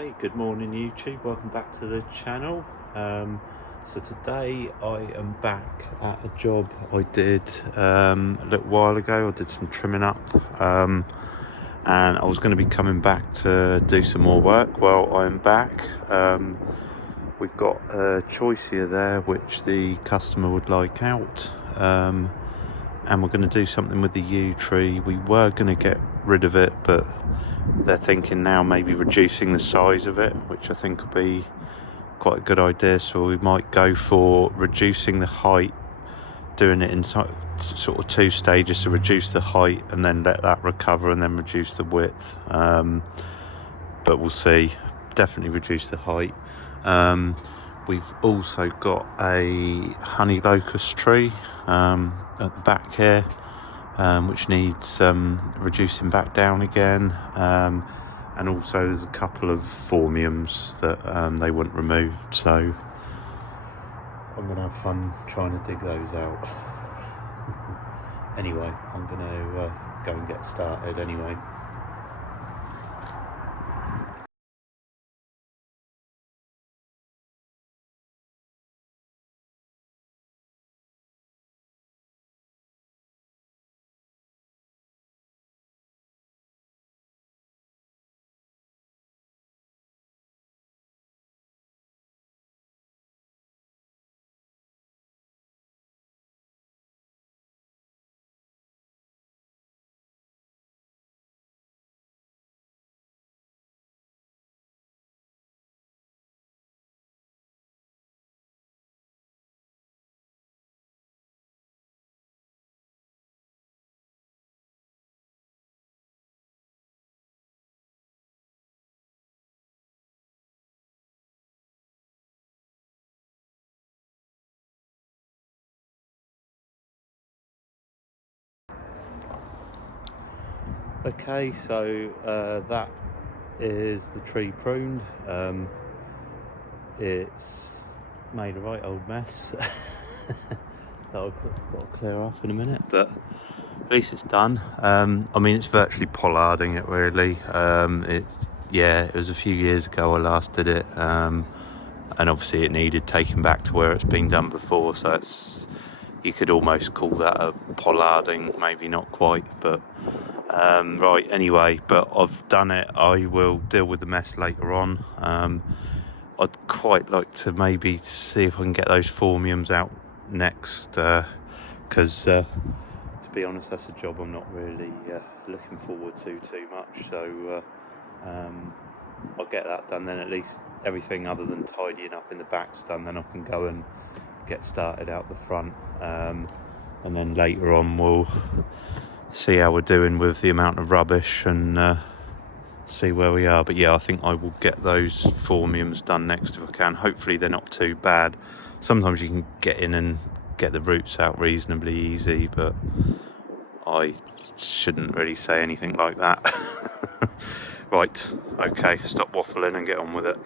Okay, good morning YouTube, welcome back to the channel. So today I am back at a job I did a little while ago. I did some trimming up and I was going to be coming back to do some more work. Well, I'm back. We've got a choice here there which the customer would like out, and we're going to do something with the yew tree. We were going to get rid of it, but they're thinking now maybe reducing the size of it, which I think will be quite a good idea. So we might go for reducing the height, doing it in sort of two stages to reduce the height and then let that recover and then reduce the width. But we'll see. Definitely reduce the height. We've also got a honey locust tree at the back here, which needs reducing back down again, and also there's a couple of phormiums that they want removed, so I'm going to have fun trying to dig those out. Anyway, I'm going to go and get started anyway. Okay, so that is the tree pruned. It's made a right old mess that I've got to clear up in a minute, but at least it's done. I mean, it's virtually pollarding it really. It was a few years ago I last did it, and obviously it needed taking back to where it's been done before, so you could almost call that a pollarding, maybe not quite, but right, anyway, but I've done it. I will deal with the mess later on. I'd quite like to maybe see if I can get those phormiums out next, because to be honest, that's a job I'm not really looking forward to too much, so I'll get that done, then at least everything other than tidying up in the back's done, then I can go and get started out the front, and then later on we'll see how we're doing with the amount of rubbish and see where we are. But yeah, I think I will get those phormiums done next if I can. Hopefully they're not too bad. Sometimes you can get in and get the roots out reasonably easy, but I shouldn't really say anything like that. Right, okay, stop waffling and get on with it.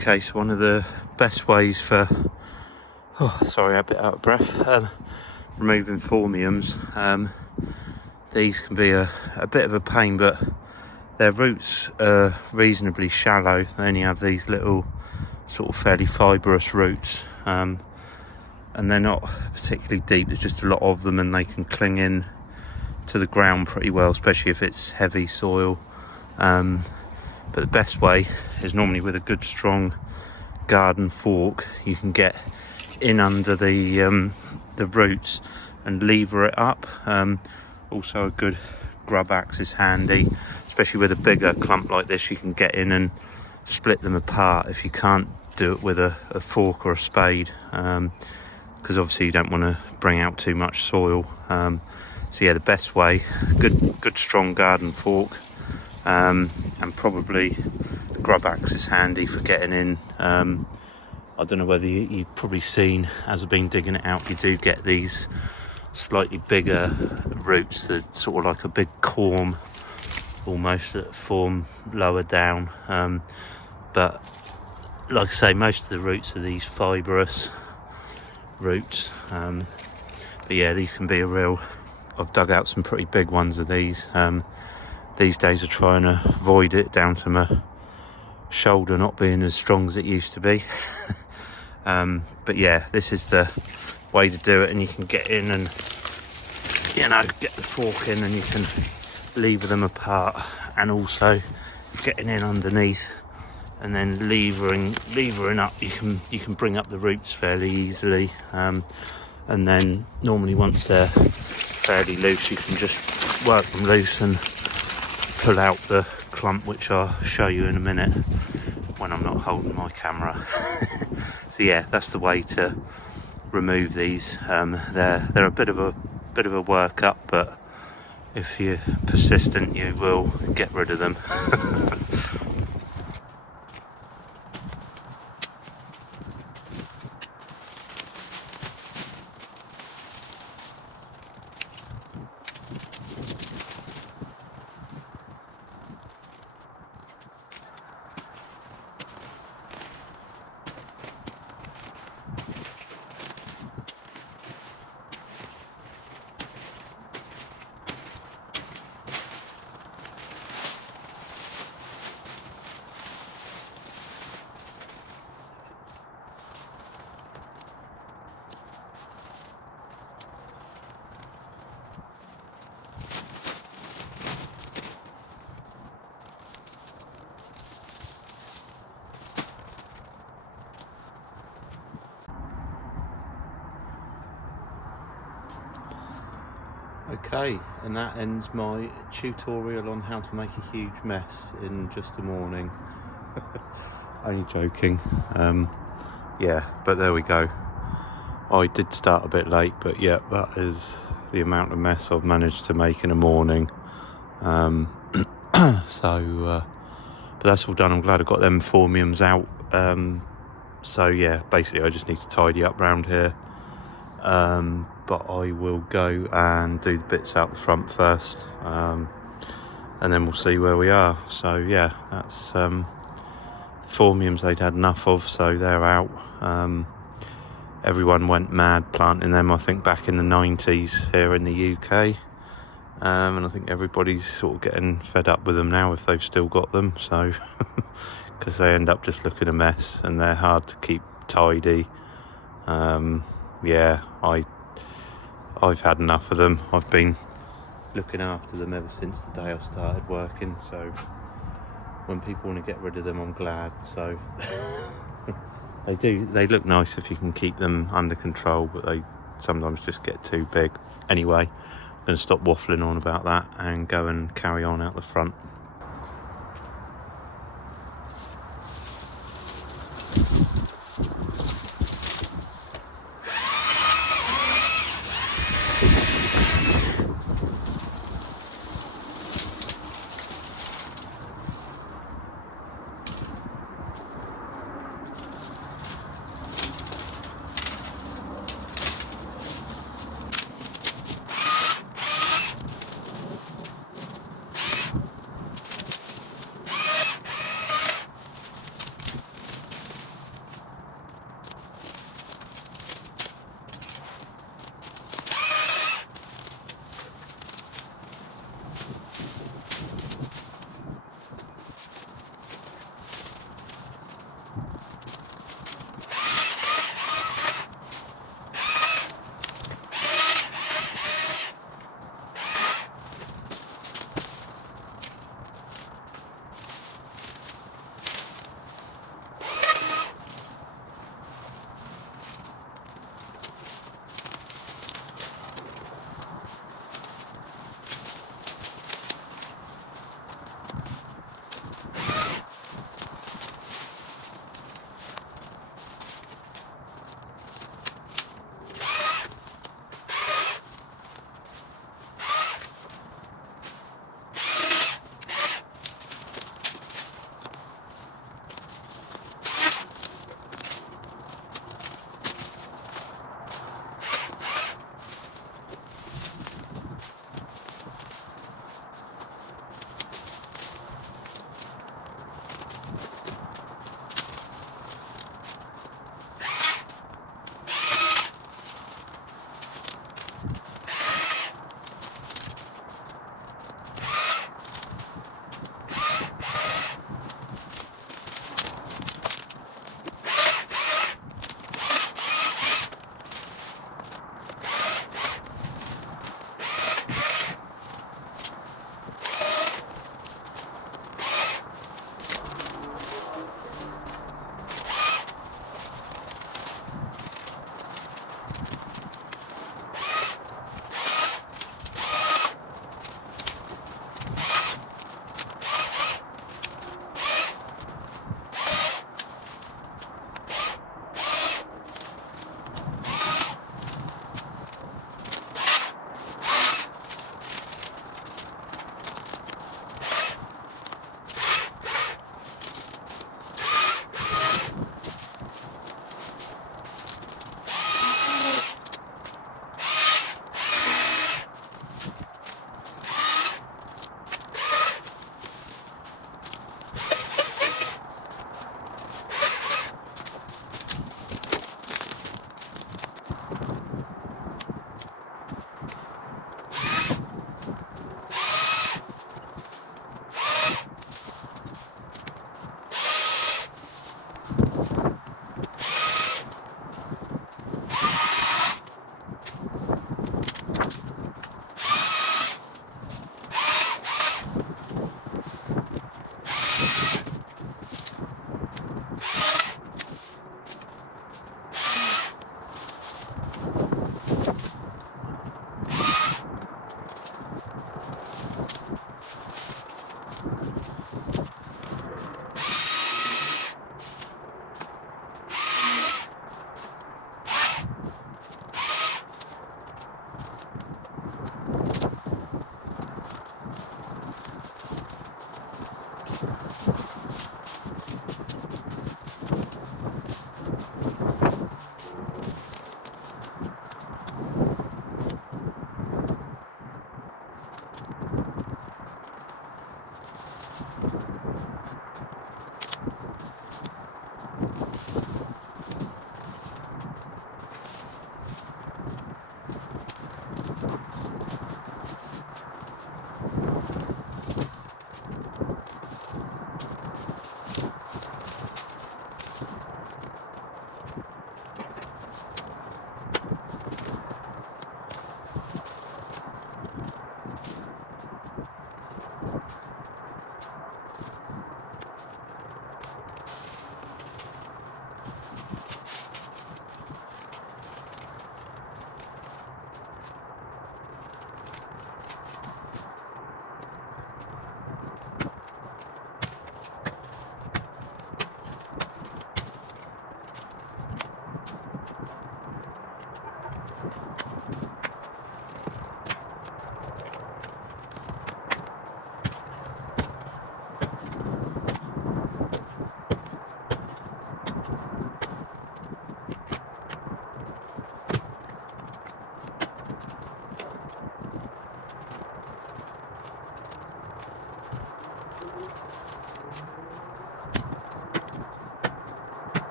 Okay, so one of the best ways for, oh sorry, a bit out of breath, removing phormiums. These can be a bit of a pain, but their roots are reasonably shallow. They only have these little sort of fairly fibrous roots, and they're not particularly deep. There's just a lot of them, and they can cling in to the ground pretty well, especially if it's heavy soil. But the best way is normally with a good strong garden fork. You can get in under the roots and lever it up. Also a good grub axe is handy, especially with a bigger clump like this. You can get in and split them apart if you can't do it with a fork or a spade, because obviously you don't want to bring out too much soil. So yeah, the best way, good strong garden fork, and probably the grub axe is handy for getting in. I don't know whether you've probably seen, as I've been digging it out, you do get these slightly bigger roots that sort of like a big corm almost, that form lower down. But like I say, most of the roots are these fibrous roots. But yeah, these can be a real, I've dug out some pretty big ones of these. These days I try and avoid it down to my shoulder not being as strong as it used to be. But yeah, this is the way to do it, and you can get in and, you know, get the fork in and you can lever them apart, and also getting in underneath and then levering up, you can bring up the roots fairly easily, and then normally once they're fairly loose, you can just work them loose and pull out the clump, which I'll show you in a minute when I'm not holding my camera. So yeah, that's the way to remove these. They're a bit of a workup, but if you're persistent, you will get rid of them. Okay, and that ends my tutorial on how to make a huge mess in just a morning. Only joking. Yeah, but there we go. I did start a bit late, but yeah, that is the amount of mess I've managed to make in a morning. But that's all done. I'm glad I got them phormiums out. So yeah, basically I just need to tidy up round here. But I will go and do the bits out the front first, and then we'll see where we are. So yeah, that's phormiums they'd had enough of, so they're out. Everyone went mad planting them, I think, back in the 90s here in the UK, and I think everybody's sort of getting fed up with them now if they've still got them, so because they end up just looking a mess and they're hard to keep tidy. Yeah, I've had enough of them. I've been looking after them ever since the day I started working, so when people want to get rid of them, I'm glad. So they look nice if you can keep them under control, but they sometimes just get too big. Anyway, I'm going to stop waffling on about that and go and carry on out the front.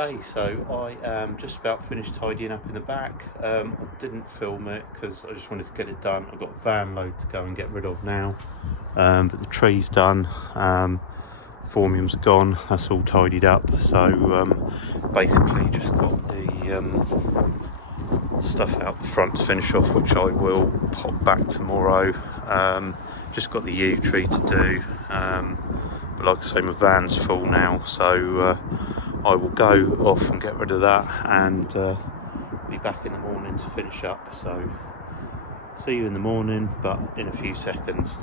Okay, so I am just about finished tidying up in the back. I didn't film it because I just wanted to get it done. I've got a van load to go and get rid of now, but the tree's done. Phormiums are gone, that's all tidied up. So basically just got the stuff out the front to finish off, which I will pop back tomorrow. Just got the yew tree to do, but like I say, my van's full now, so I will go off and get rid of that and be back in the morning to finish up. So see you in the morning, but in a few seconds.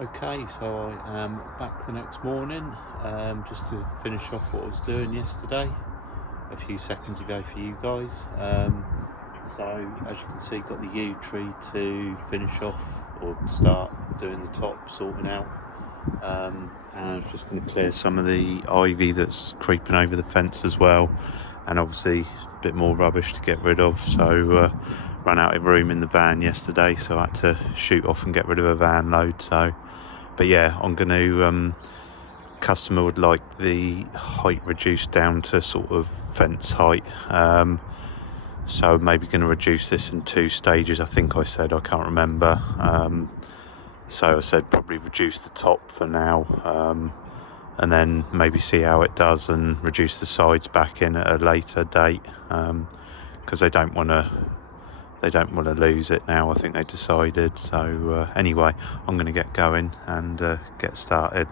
Okay, so I am back the next morning, just to finish off what I was doing yesterday a few seconds ago for you guys. So as you can see, got the yew tree to finish off or start doing the top, sorting out. And I'm just going to clear some of the ivy that's creeping over the fence as well, and obviously a bit more rubbish to get rid of. So ran out of room in the van yesterday, so I had to shoot off and get rid of a van load. So, but yeah, I'm going to customer would like the height reduced down to sort of fence height, so maybe going to reduce this in 2 stages, I think I said, I can't remember. So I said probably reduce the top for now, and then maybe see how it does and reduce the sides back in at a later date, because they don't want to lose it now, I think they decided. So anyway, I'm going to get going and get started.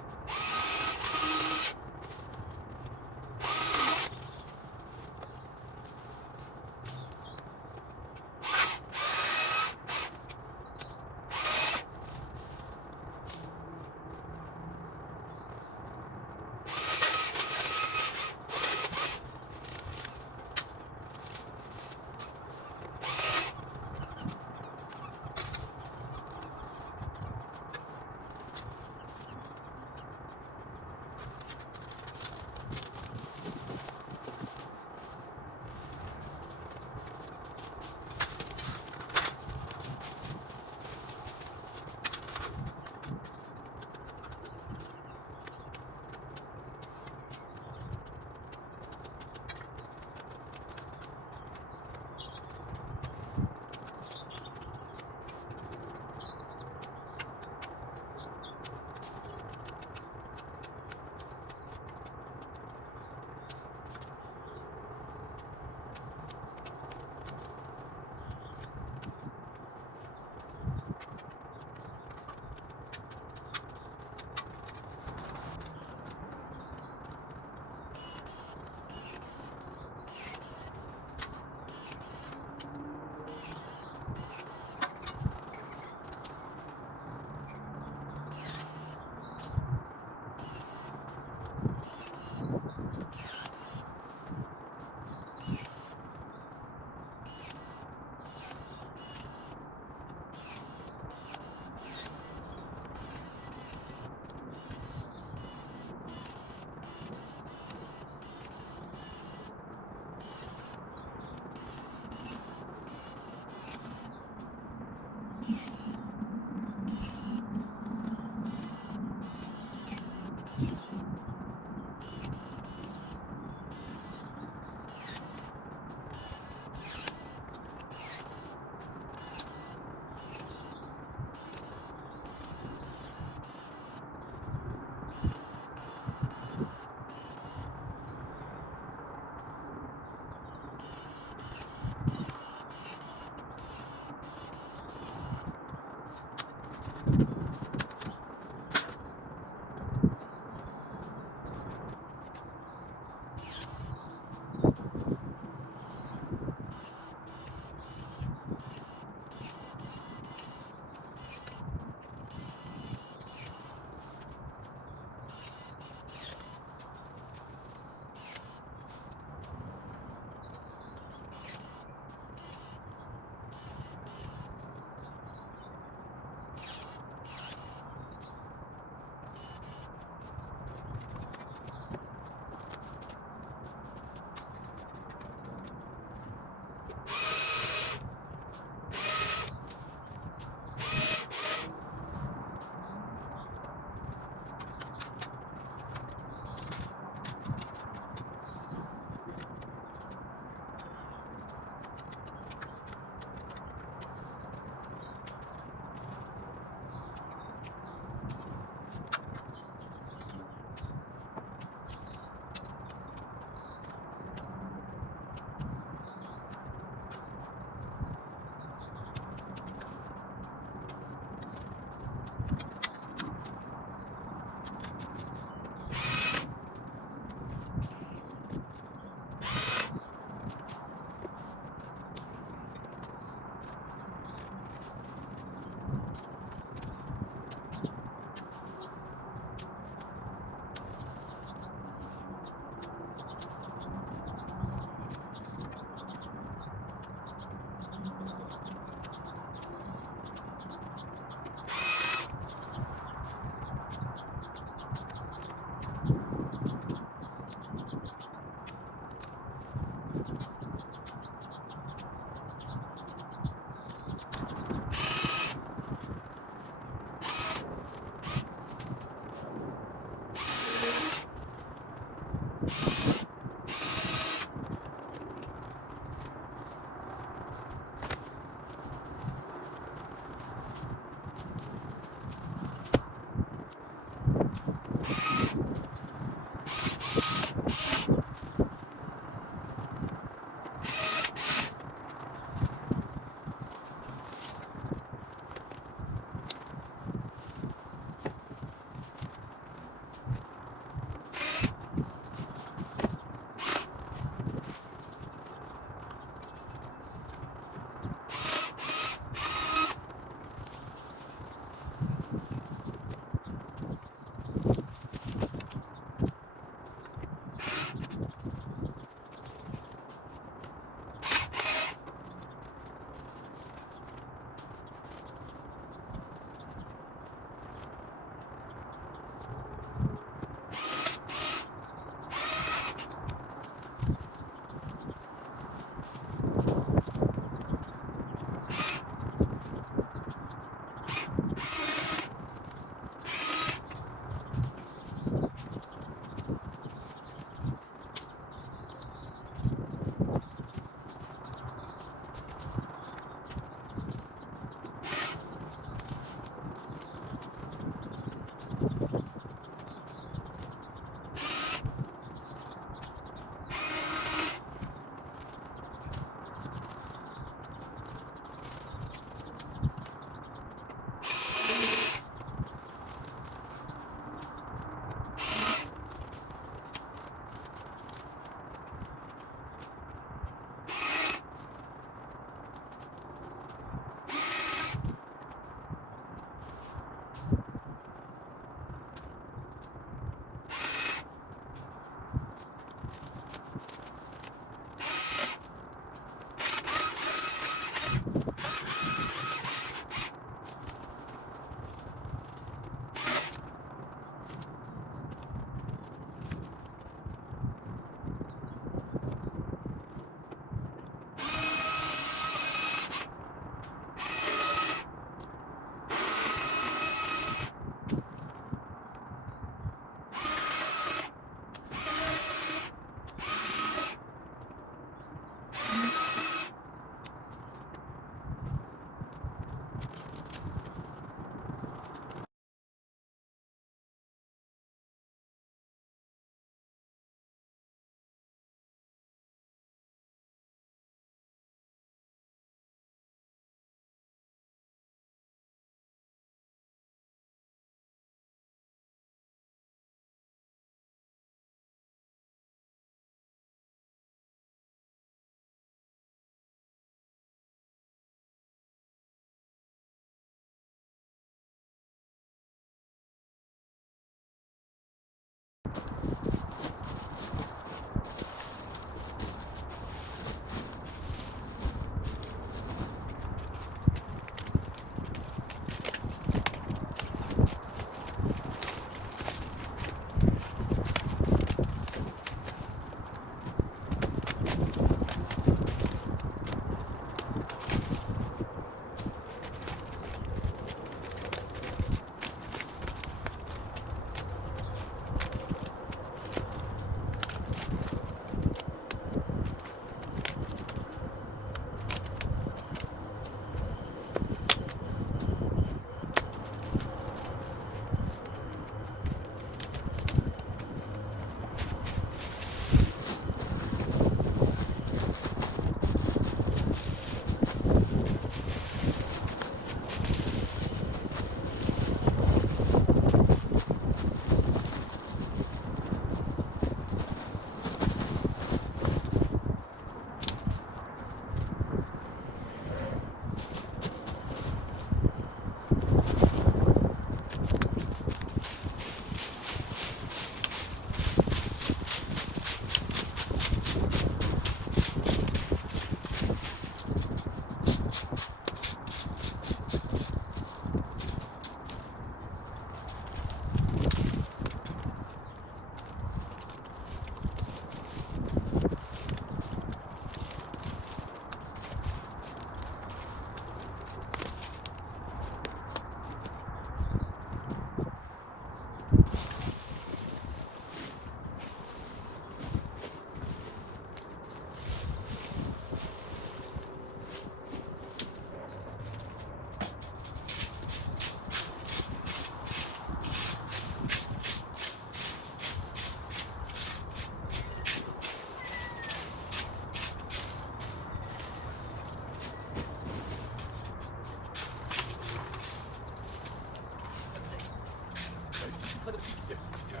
Yes. Yeah.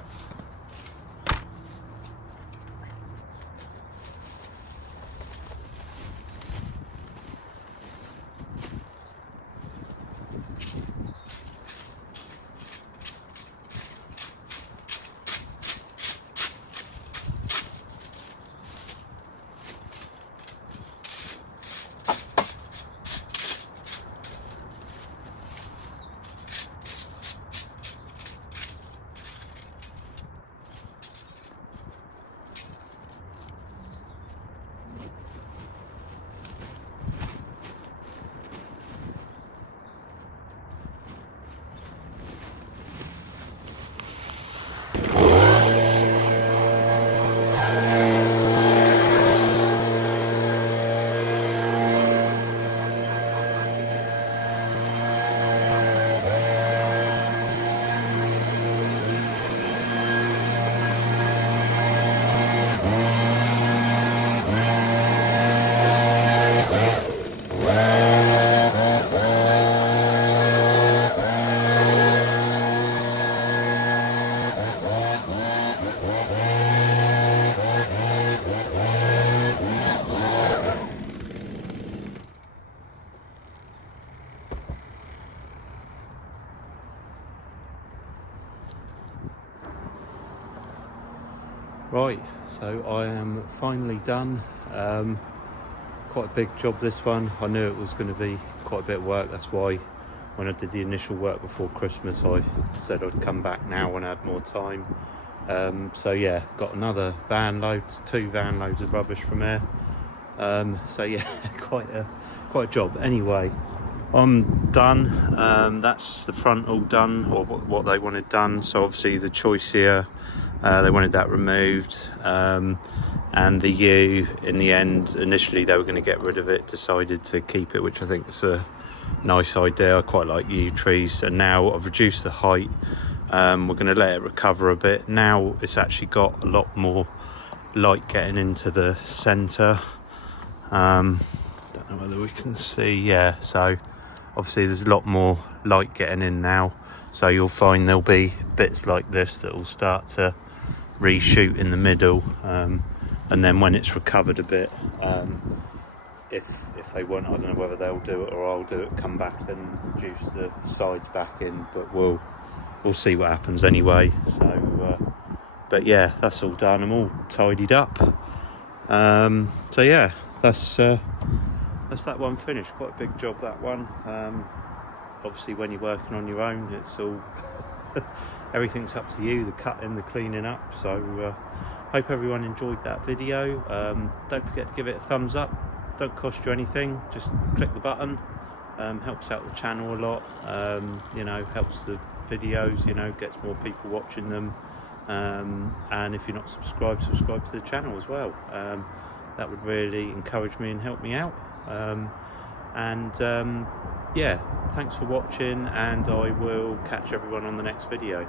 Right, so I am finally done. Quite a big job, this one. I knew it was going to be quite a bit of work. That's why when I did the initial work before Christmas, I said I'd come back now when I had more time. So yeah, got another van load, 2 van loads of rubbish from here. So yeah, quite a job. Anyway, I'm done. That's the front all done, or what they wanted done. So obviously the choice here, they wanted that removed, and the U, in the end, initially they were going to get rid of it, decided to keep it, which I think is a nice idea. I quite like yew trees, and now I've reduced the height. We're going to let it recover a bit. Now it's actually got a lot more light getting into the centre. Don't know whether we can see. Yeah, so obviously there's a lot more light getting in now, so you'll find there'll be bits like this that will start to reshoot in the middle, and then when it's recovered a bit, if they want, I don't know whether they'll do it or I'll do it, come back and reduce the sides back in, but we'll see what happens anyway. So but yeah, that's all done. I'm all tidied up. So yeah, that's that one finished. Quite a big job, that one. Obviously when you're working on your own, it's all everything's up to you, the cutting, the cleaning up. So hope everyone enjoyed that video. Don't forget to give it a thumbs up. Don't cost you anything, just click the button. Helps out the channel a lot. You know, helps the videos, you know, gets more people watching them. And if you're not subscribed, subscribe to the channel as well. That would really encourage me and help me out. Yeah, thanks for watching, and I will catch everyone on the next video.